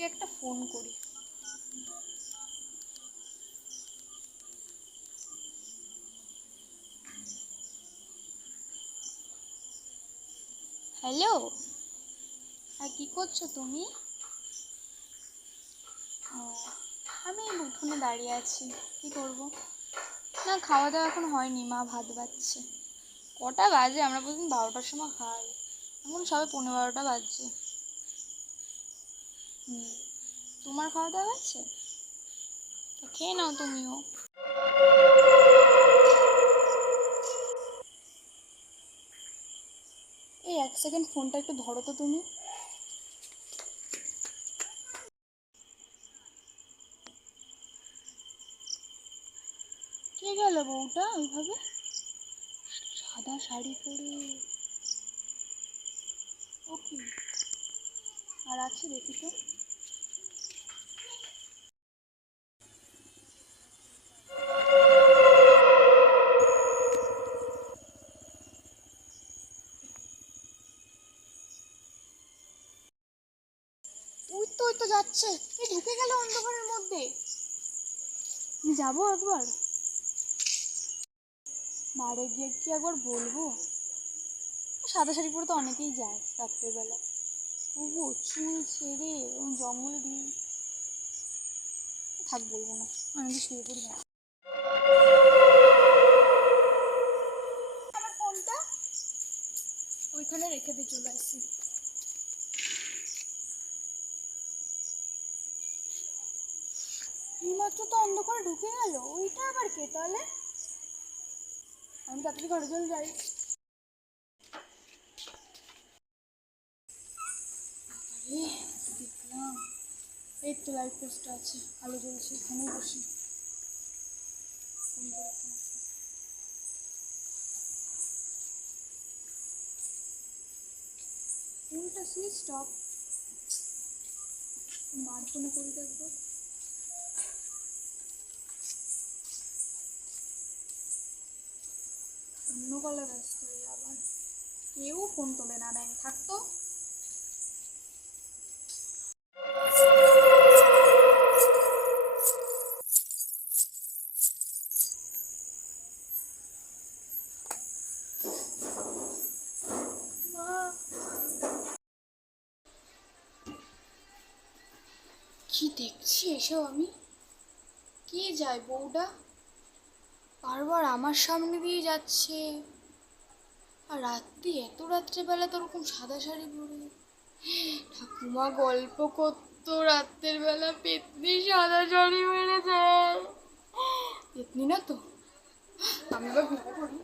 ওকে একটা ফোন করি। হ্যালো, হ্যাঁ কী করছো তুমি? ও, আমি উঠোনে দাঁড়িয়ে আছি, কী করবো? না, খাওয়া দাওয়া এখন হয়নি, মা ভাত বাড়ছে। কটা বাজে? আমরা প্রতিদিন 12টার সময় খাই, এখন সবে 11:15 বাজছে। তোমার খাওয়া দাওয়া হয়েছে? খেয়ে নাও তুমিও। এই 1 সেকেন্ড, ফোনটা একটু ধরো তো তুমি। কে গেল বউটা ওইভাবে সাদা শাড়ি পরে? ওকে, আর আছে দেখি তো। ওই তো যাচ্ছে, এই ঢুকে গেল অন্ধকারের মধ্যে। আমি যাবো একবার, বাড়ি গিয়ে কি একবার বলবো? সাদা শাড়ি পরে তো অনেকেই যায় রাত্রেবেলা, তবু চুল ছেড়ে জঙ্গলে দিয়ে থাক, বলবো না, আমি তো শুয়ে পড়ি। আমার ফোনটা ওইখানে রেখে দিয়ে চলে আসছি। এইমাত্র তো অন্ধকারে ঢুকে গেল, ওইটা আবার কে তাহলে? আমি তাড়াতাড়ি ঘরে চলে যাই। দেখলাম এই তো লাইট পোস্টটা আছে, আলো জ্বলছে, এখানেই বসি। ফোনটা সুইচ অফ, মার ফোনে করি দেখবো। অন্য কলে ব্যস্ত হয়ে আবার, কেউ ফোন তোলে না, ব্যাংক থাকতো। কি দেখছি এসব আমি? কে যায় বউটা? বারবার আমার সামনে দিয়ে যাচ্ছে, আর রাত্রি এত রাত্রেবেলা তো ওরকম সাদা শাড়ি পরে। ঠাকুমা গল্প করতো রাত্রের বেলা পেতনি সাদা শাড়ি পরে যায়। পেতনি না তো, আমি এবার ঘুমিয়ে পড়ি।